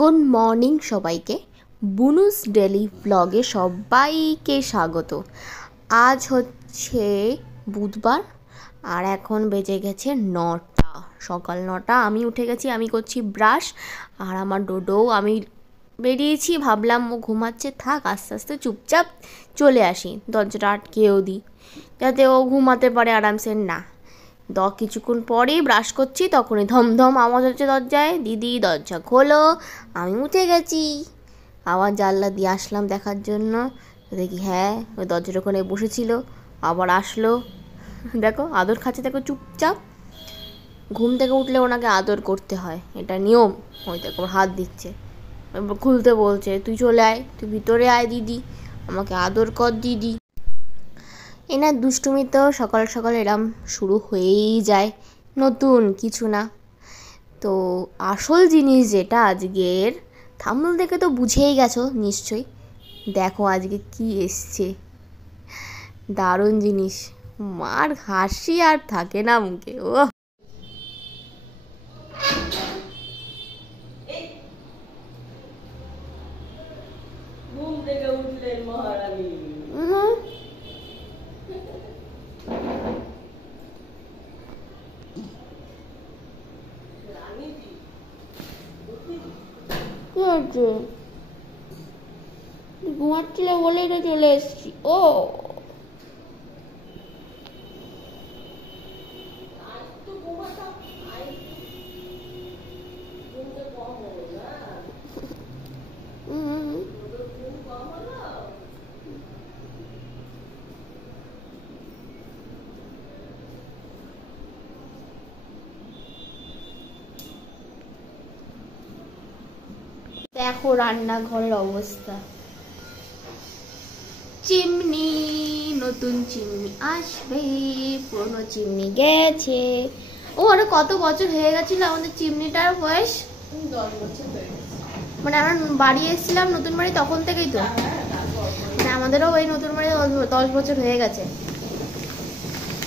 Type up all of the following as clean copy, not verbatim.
Good morning সবাইকে। বুনুস daily ব্লগে সবাইকে স্বাগত। আজ হচ্ছে বুধবার আর এখন বেজে গেছে 9টা, সকাল 9টা। আমি উঠে গেছি, আমি করছি ব্রাশ। আর আমার ডোডোও, আমি বেরিয়েছি, ভাবলাম ও ঘুমাচ্ছে, থাক, আস্তে আস্তে চুপচাপ চলে আসি, দরজাটা আটকেও দিই যাতে ও ঘুমাতে পারে আরামসে। না, কিছুক্ষণ পরেই ব্রাশ করছি, তখনই ধমধম আওয়াজ হচ্ছে দরজায়। দিদি দরজা খোলো। আমি উঠে গেছি, আবার জানলা দিয়ে আসলাম দেখার জন্য। দেখি হ্যাঁ, ওই দরজার ওখানে বসেছিল, আবার আসলো। দেখো আদর খাচ্ছে, দেখো চুপচাপ। ঘুম থেকে উঠলে ওনাকে আদর করতে হয়, এটা নিয়ম। ওই দেখো হাত দিচ্ছে, খুলতে বলছে, তুই চলে আয়, তুই ভিতরে আয় দিদি, আমাকে আদর কর দিদি। এনার দুষ্টুমি তো সকাল সকাল এরম শুরু হয়েই যায়, নতুন কিছু না। তো আসল জিনিস যেটা আজকের, থাম্বনেল দেখে তো বুঝেই গেছো নিশ্চয়ই। দেখো আজকে কি এসছে, দারুণ জিনিস। মার হাসি আর থাকে না মুখে। ও ঘুম থেকে উঠলেন মহারানী। কি হচ্ছে? ঘুমাচ্ছিল বলেই তো চলে এসছি। ও দেখো রান্নাঘরের অবস্থা। চিমনি, নতুন চিমনি আসবে, পুরনো চিমনি গেছে। ও আরে কত বছর হয়ে গেছিল আমাদের চিমনিটার বয়স? 10 বছর হয়ে গেছে। মানে আমরা বাড়ি এসেছিলাম নতুন বাড়ি, তখন থেকেই তো। মানে আমাদেরও ওই নতুন বাড়ি 10 বছর হয়ে গেছে।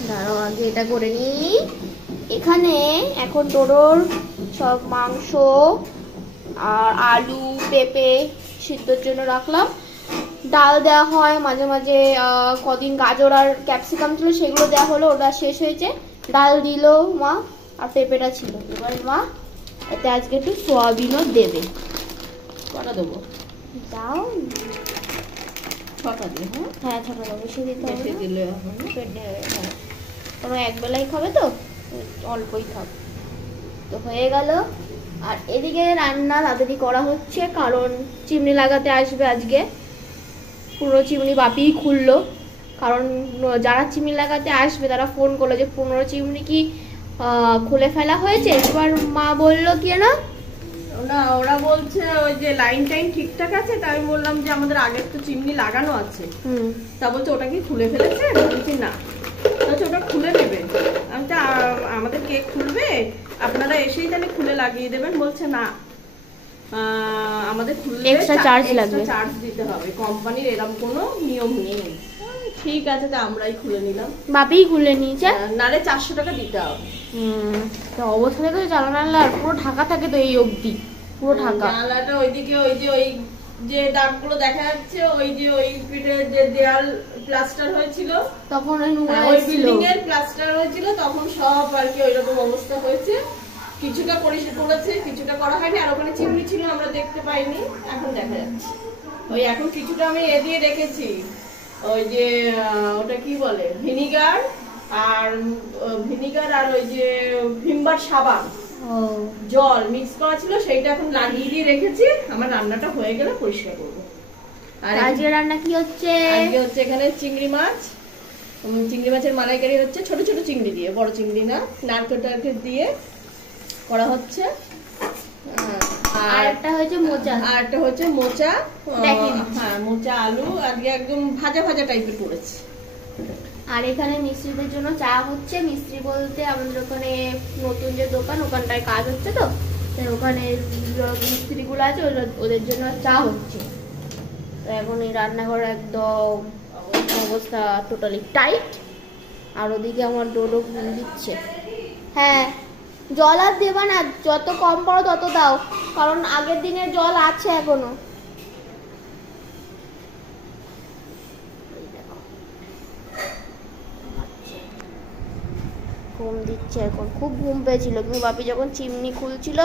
দাঁড়াও আগে এটা করে নিই। এখানে এখন ডোডোর সব মাংস আর আলু পেঁপে সিদ্ধর জন্য রাখলাম। ডাল দেওয়া হয় মাঝে মাঝে, কদিন গাজর আর ক্যাপসিকাম ছিল সেগুলো দেওয়া হলো, ওটা শেষ হয়েছে। ডাল দিল মা, আর পেঁপেটা ছিল। এবার মা এতে আজকে একটু সোয়াবিনও দেবে। কটা দেবো? দাও, 6টা দিয়ে। হ্যাঁ 6টা দেবো, বেশি দিতে হবে না। দিলে হ্যাঁ, কোনো একবেলাই খাবে তো, অল্পই খাবে। তো হয়ে গেল। আর এদিকে রান্না তাড়াতাড়ি করা হচ্ছে, কারণ চিমনি লাগাতে আসবে আজকে। পুরো চিমনি বাপিই খুললো, কারণ যারা চিমনি লাগাতে আসবে তারা ফোন করলো যে 15 চিমনি কি খুলে ফেলা হয়েছে। এবার মা বললো কি না, ওরা বলছে ওই যে লাইন টাইন ঠিকঠাক আছে। তা আমি বললাম যে আমাদের আগের তো চিমনি লাগানো আছে। তা বলছে ওটা কি খুলে ফেলেছে? বলছি না। বলছে ওটা খুলে নেবে। আমি তো আমাদের কে খুলবে, আপনারা এসেই তাহলে খুলে লাগিয়ে দেবেন। বলছে না, আমাদের খুললে এক্সট্রা চার্জ লাগবে, চার্জ দিতে হবে। কোম্পানির এরকম কোনো নিয়ম নেই। ঠিক আছে, তা আমরাই খুলে নিলাম। বাপিই খুলে নিয়েছে, নালে 400 টাকা দিতে হবে। তো অবস্থা দেখো, জানালা আর পুরো ঢাকা থাকে তো, এই অবধি পুরো ঢাকা। জানালাটা ওইদিকে ওই যে দাগগুলো দেখা যাচ্ছে, ওই যে ওই পিঠের যে দেয়াল প্লাস্টার হয়েছিল তখন ওই বিল্ডিং এর প্লাস্টার হয়েছিল, তখন সব আর কি ওইরকম অবস্থা হয়েছে। কিছুটা পরিষ্কার করেছে, কিছুটা করা হয়নি। আর ওখানে চিমনি ছিল, আমরা দেখতে পাইনি, এখন দেখা যাচ্ছে। ওই এখন কিছুটা আমি দিয়ে রেখেছি, ওই যে ওটা কি বলে, ভিনিগার আর ওই যে ভিমবার সাবান জল মিক্স করা ছিল, সেইটা এখন লাগিয়ে দিয়ে রেখেছি। আমার রান্নাটা হয়ে গেলে পরিষ্কার করবো। আর আজকে রান্না কি হচ্ছে? আজকে হচ্ছে এখানে চিংড়ি মাছের মালাইকারি হচ্ছে, ছোট ছোট চিংড়ি দিয়ে, বড় চিংড়ি না, নারকেল টারকেল দিয়ে করা হচ্ছে। আর একটা হচ্ছে মোচা, হ্যাঁ মোচা আলু, আজকে একদম ভাজা ভাজা টাইপের করেছি। আর এখানে মিস্ত্রিদের জন্য চা হচ্ছে। মিস্ত্রি বলতে আমাদের ওখানে নতুন যে দোকান, ওখানটায় কাজ হচ্ছে, তো ওখানে মিস্ত্রিগুলো আছে, ওদের জন্য চা হচ্ছে। তো এখন এই রান্নাঘর একদম অবস্থা টোটালি টাইট। আর ওদিকে আমার ডোডো ঘুম দিচ্ছে। হ্যাঁ, জল আর দেবা না, যত কম পারো তত দাও। কারণ আগের দিনের জল আছে এখনো। ঘুম দিচ্ছে এখন, খুব ঘুম পেয়েছিল, কিন্তু বাপি যখন চিমনি খুলছিল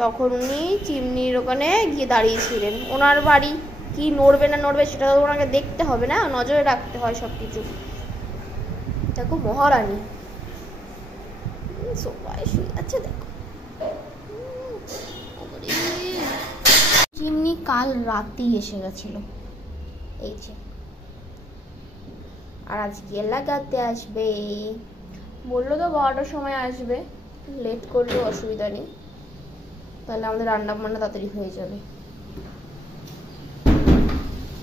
তখন উনি চিমনির ওখানে গিয়ে দাঁড়িয়েছিলেন। ওনার বাড়ি কি নড়বে না নড়বে সেটা তো ওনাকে দেখতে হবে না, নজরে রাখতে হয় সব কিছু। দেখো মহারানী সোফায় শুয়ে আছে, দেখো। চিমনি কাল রাতেই এসে গেছিল, এই যে, আর আজকে লাগাতে আসবে, বললো তো 12টার সময় আসবে, লেট করলেও অসুবিধা নেই, তাহলে আমাদের রান্না বান্না তাড়াতাড়ি হয়ে যাবে।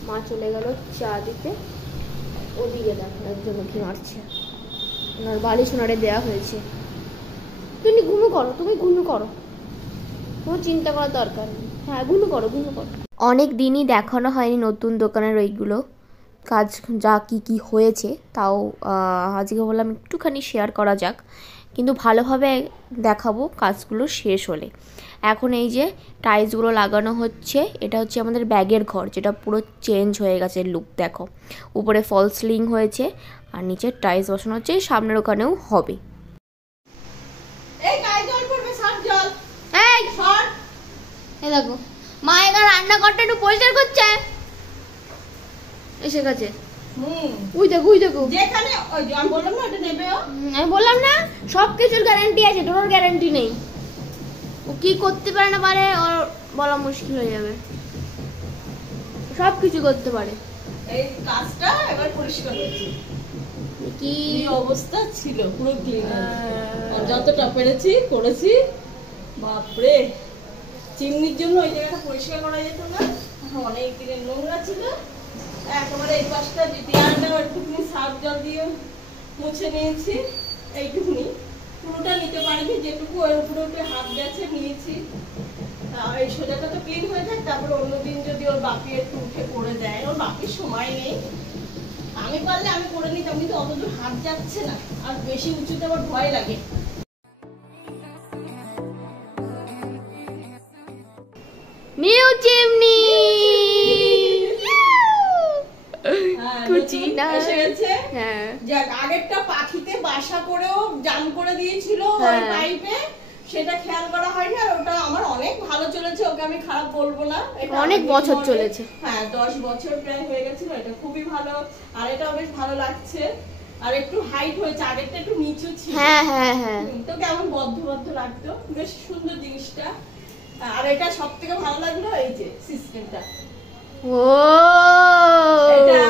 মা চলে গেল চা দিতে, ওদিকে দেখো একজন উঠি মারছে, ওনার বালিশ ওনারে দেওয়া হয়েছে। তুমি ঘুমো করো, তুমি ঘুমো করো, কোনো চিন্তা করার দরকার নেই। হ্যাঁ ঘুমো করো, ঘুমো করো। অনেক দিনই দেখানো হয়নি নতুন দোকানের ওইগুলো কাজ, যা কি হয়েছে, তাও আজকে বললাম একটুখানি শেয়ার করা যাক, কিন্তু ভালোভাবে দেখাবো কাজগুলো শেষ হলে। এখন এই যে টাইলসগুলো লাগানো হচ্ছে, এটা হচ্ছে আমাদের ব্যাগের ঘর, যেটা পুরো চেঞ্জ হয়ে গেছে লুক, দেখো উপরে ফল সিলিং হয়েছে আর নিচে টাইলস বসানো হচ্ছে, সামনের ওখানেও হবে। এই দেখো মা এখানে রান্নাঘরটা একটু পরিষ্কার করছে, এসে গেছে। ওই দেখো ওই দেখো, যেখানে আমি বললাম না এটা নেবে, আমি বললাম না সব কিছুর গ্যারান্টি আছে, ডোর গ্যারান্টি নেই। ও কি করতে পারে না পারে ওর বলা মুশকিল হয়ে যাবে, সব কিছু করতে পারে। এই কাজটা এবার পরিষ্কার হচ্ছে, কি অবস্থা ছিল পুরো ক্লিন, যতটা পেরেছি করেছি। বাপরে, চিমনির জন্য ওই জায়গাটা পরিষ্কার করা যেত না, অনেক দিনের নোংরা ছিল। একেবারে এই পাশটা দেয়ালটা একটুখানি সার্ফ জল দিয়ে মুছে নিয়েছি, এইটুকুনি, পুরোটা নিতে পারিনি, যেটুকু ওর উপরে উঠে হাত গেছে নিয়েছি। এই সোজাটা তো ক্লিন হয়ে যায়, তারপর অন্যদিন যদি ওর বাপি একটু উঠে করে দেয়, ওর বাপির সময় নেই, আমি পারলে আমি করে নিতাম, কিন্তু অতদূর হাত যাচ্ছে না, আর বেশি উঁচুতে আমার ভয় লাগে। নিউ চিমনি কুচিনা এসে গেছে। হ্যাঁ যাক, আগেরটা পাখিতে বাসা করেও জাম করে দিয়েছিল ওই পাইপে, সেটা খেয়াল করা হয়নি, আর ওটা আমার অনেক ভালো চলেছে, ওকে আমি খারাপ বলবো না, অনেক বছর চলেছে। হ্যাঁ 10 বছর প্রায় হয়ে গেছিল, এটা খুবই ভালো, আর এটাও বেশ ভালো লাগছে, আর একটু হাইট হয়েছে, আগেরটা একটু নিচু ছিল। হ্যাঁ হ্যাঁ হ্যাঁ, তো কেমন বদ্ধ বদ্ধ লাগতো, বেশ সুন্দর জিনিসটা। আর এটা সবথেকে ভালো লাগলো এই যে সিস্টেমটা, ও এটা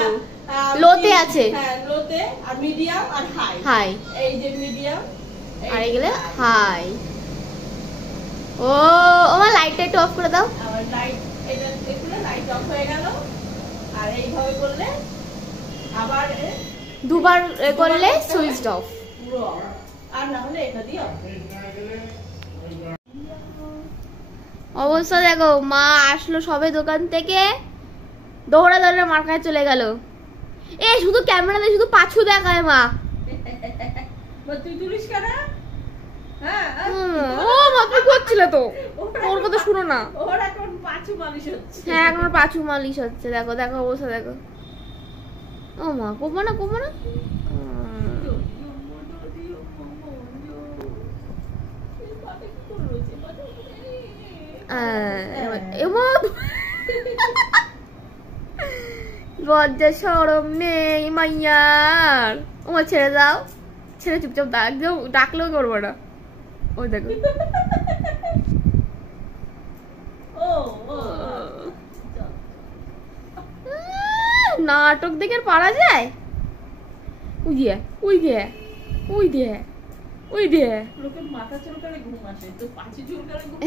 লোতে আছে, হ্যাঁ লোতে, আর মিডিয়াম আর হাই। হাই, এই যে মিডিয়াম, আর এগুলো হাই। ও আমার লাইটটা একটু অফ করে দাও। আবার লাইট, এটা দেখলে লাইট অফ হয়ে গেল, আর এইভাবে করলে আবার দুবার করলে সুইচ অফ, পুরো অফ, আর না হলে এটা দিয়ে অফ। অবস্থা দেখো, মা আসলো সবে দোকান থেকে, দৌড়া দৌড়ে মার কাছে চলে গেল। এ শুধু ক্যামেরাতে শুধু পাছু দেখায় মা। তুই তুলিস কেন? হ্যাঁ ও মা কি করছিল তো, ওর কথা শুনো না। ওর এখন পাছু মালিশ হচ্ছে। হ্যাঁ এখন পাছু মালিশ হচ্ছে, দেখো দেখো অবস্থা দেখো। ও মা কমো না কমো না। লজ্জা সরম নেই মাইয়ার, ও ছেড়ে দাও, ছেড়ে চুপচাপ ডাকলেও করবো না। ওই দেখো নাটক দেখে পারা যায়। ওই দিয়ে ওই দিয়ে ওই দিয়ে ওই দিয়ে লোকের মাথা চুলকালে ঘুম আসে, তো পাছু চুলকালে ঘুম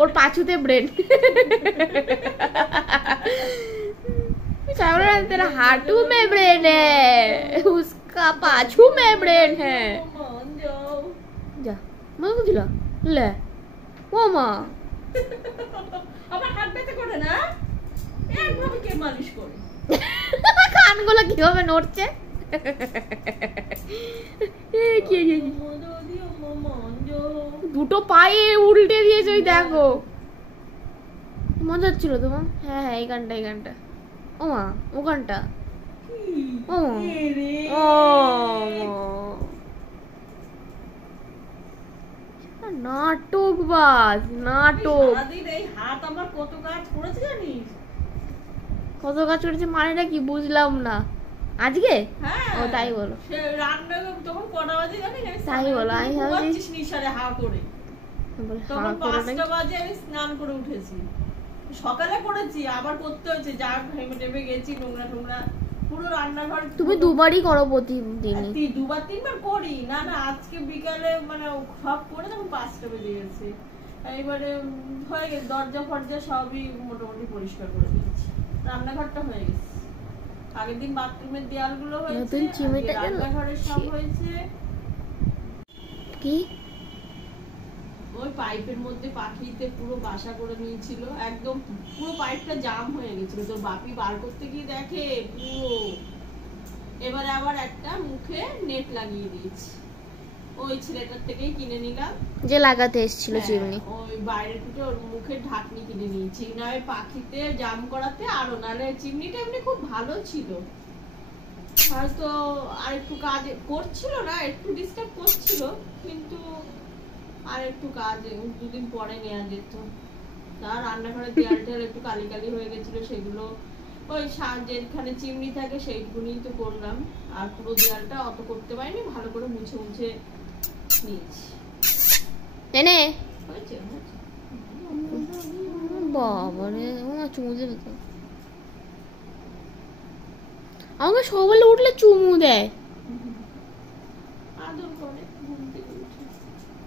ওর পাছুতে ব্রেন। तेरा हाथों में ब्रेन है, उसका पाछू में ब्रेन है। जा মা বুঝলা লে ও মা আবার হাত ব্যথা করে না, একভাবে কে মালিশ করে, কানগুলো কিভাবে নড়ছে। দুটো পায়ে উল্টে দিয়েছে ওই দেখো। মজা হচ্ছিল তোমার? হ্যাঁ হ্যাঁ, এই গানটা ও মা, ও গানটা ও ও নাটকবাজ, নাটক। এই হাত আমার কত কাজ করেছে জানিস? কত কাজ করেছে মানেটা কি বুঝলাম না। আজকে ও তাই বলো, রান্না তখন কটা বাজে জানি না, তাই বলো। আমি ভাবছি নিশারে হা করে তখন 5টা বাজে আমি স্নান করে উঠেছি। সকালে করেছি, আবার করতে হয়েছে, যা ঘেমে টেমে গেছি, নোংরা টোংরা পুরো রান্নাঘর। তুমি দুবারই করো প্রতিদিন? দুবার তিনবার করি না না, আজকে বিকালে মানে সব করে তখন 5টা বেজে গেছে। এবারে হয়ে গেছে, দরজা ফরজা সবই মোটামুটি পরিষ্কার করে দিয়েছি, রান্নাঘরটা হয়ে গেছে। আগের দিন বাথরুমের দেয়ালগুলো হয়েছে, রান্নাঘরের সব হয়েছে। কি ওই পাইপের মধ্যে পাখিতে পুরো বাসা করে নিয়েছিল, একদম পুরো পাইপটা জাম হয়ে গেছিল, তোর বাপি বার করতে গিয়ে দেখে পুরো। এবারে আবার একটা মুখে নেট লাগিয়ে দিয়েছি, ওই ছেলেটার থেকেই কিনে নিলাম, যে লাগাতে এসেছিল চিমনি। ওই বাইরের থেকে ওর মুখে ঢাকনি কিনে নিয়েছি, না ওই পাখিতে জাম করাতে। আরো নালে চিমনিটা এমনি খুব ভালো ছিল, হয়তো আর একটু কাজ করছিল না, একটু ডিস্টার্ব করছিল, কিন্তু আর একটু কাজ 2 দিন পরে নেওয়া যেত। তার রান্নাঘরের দেয়াল টেয়াল একটু কালি কালি হয়ে গেছিল, সেগুলো ওই যেখানে চিমনি থাকে সেইটুকুনি তো করলাম, আর পুরো দেয়ালটা অত করতে পারিনি, ভালো করে মুছে মুছে নিয়েছি। এনে হয়েছে বাবারে, চুমু দেবে তো আমাকে, সকালে উঠলে চুমু দেয়, আদর করে ঘুম থেকে উঠে।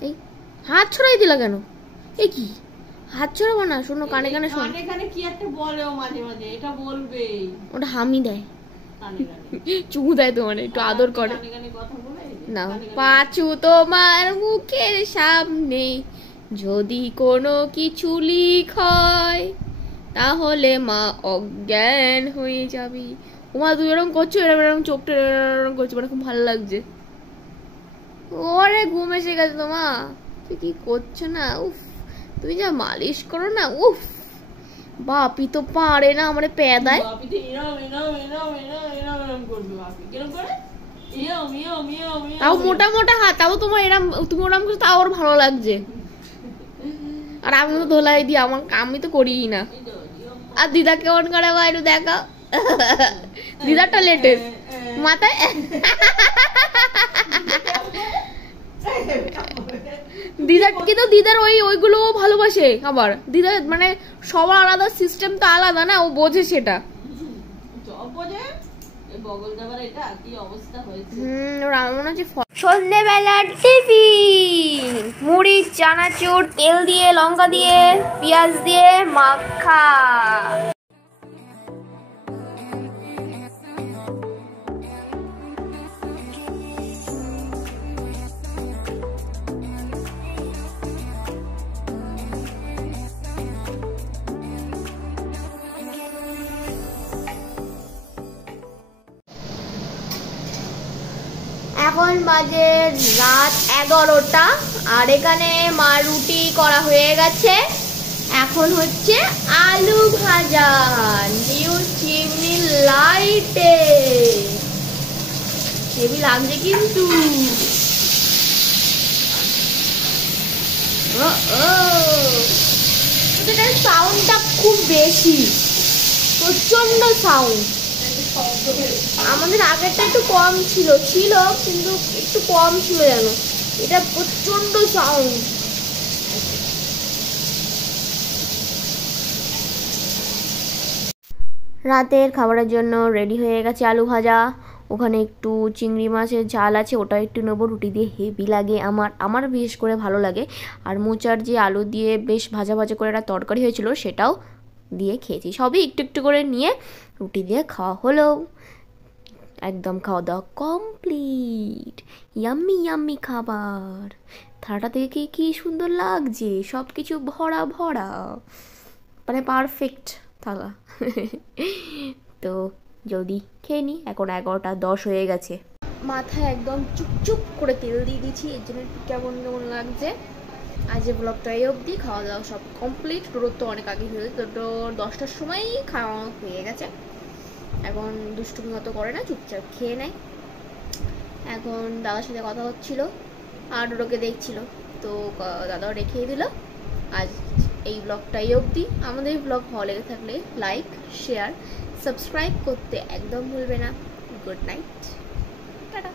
এই হাত ছড়াই দিলা কেন? এ কি হাত ছড়াবো না, শোনো কানে কানে শোনো। কানে কানে কি একটা বলে ও মাঝে মাঝে, এটা বলবে। ওটা হামি দেয়, কানে কানে চুমু দেয় তোমার, একটু আদর করে। কানে কানে কথা বলে না, পাঁচু তোমার মুখের সামনে যদি কোনো কিছু লিক হয় তাহলে মা অজ্ঞান হয়ে যাবি। ওমা তুই এরকম করছো, এরকম এরকম চোখটা এরকম করছো, মানে খুব ভালো লাগছে। ওরে ঘুম এসে গেছে তোমা, তুই কি করছো না? উফ, তুমি যা মালিশ করো না, উফ। বাপি তো পারে না আমারে পেদায়। তাও মোটা মোটা হাত, তাও তোমার এরম, তুমি ওরম করছো তাও ওর ভালো লাগছে। আর আমি তো ধোলাই দিই, আমি তো করিই না। আর দিদা কেমন করে বাইরে দেখা, দিদারটা লেটেস্ট মাথায়। দিদার কিন্তু দিদার ওইগুলো ভালোবাসে আবার। দিদা মানে সবার আলাদা সিস্টেম তো আলাদা না, ও বোঝে সেটা। সন্ধ্যেবেলার টিফিন, মুড়ি চানাচুর, তেল দিয়ে, লঙ্কা দিয়ে, পেঁয়াজ দিয়ে মাখা। এখন বাজে রাত 11টা, আর এখানে মা রুটি করা হয়ে গেছে। এখন হচ্ছে আলু ভাজা, নিউ চিমনি লাইটে, হেভি লাগছে কিন্তু। এটার সাউন্ডটা খুব বেশি, প্রচন্ড সাউন্ড। আমাদের আগেরটা একটু কম ছিল কিন্তু একটু কম ছিল যেন, এটা প্রচন্ড সাউন্ড। রাতের খাবারের জন্য রেডি হয়ে গেছে আলু ভাজা, ওখানে একটু চিংড়ি মাছের ঝাল আছে, ওটা একটু নেবো। রুটি দিয়ে হেভি লাগে আমার বিশেষ করে ভালো লাগে। আর মোচার যে আলু দিয়ে বেশ ভাজা ভাজা করে একটা তরকারি হয়েছিল, সেটাও দিয়ে খেয়েছি। সবই একটু একটু করে নিয়ে রুটি দিয়ে খাওয়া হলো। একদম খাওয়া দাওয়া কমপ্লিট। ইয়াম্মি ইয়াম্মি খাবার, থালাটা দেখে কি সুন্দর লাগছে, সব কিছু ভরা ভরা, মানে পারফেক্ট থালা। তো যদি খেয়ে নিই, এখন 11:10 হয়ে গেছে। মাথায় একদম চুপচুপ করে তেল দিয়ে দিয়েছি, এর জন্য একটু কেমন কেমন লাগছে। আজ এই ব্লগটা এই অবধি। খাওয়া দাওয়া সব কমপ্লিট। টোটোর তো অনেক আগে হয়ে গেছে, টোটো 10টার সময়ই খাওয়া হয়ে গেছে। এখন দুষ্টুমি মতো করে না, চুপচাপ খেয়ে নেয়। এখন দাদার সাথে কথা হচ্ছিল আর টোটোকে দেখছিল, তো দাদাও রেখেই দিল। আজ এই ব্লগটাই অবধি। আমাদের ব্লগ ভালো লেগে থাকলে লাইক, শেয়ার, সাবস্ক্রাইব করতে একদম ভুলবে না। Good night, tata.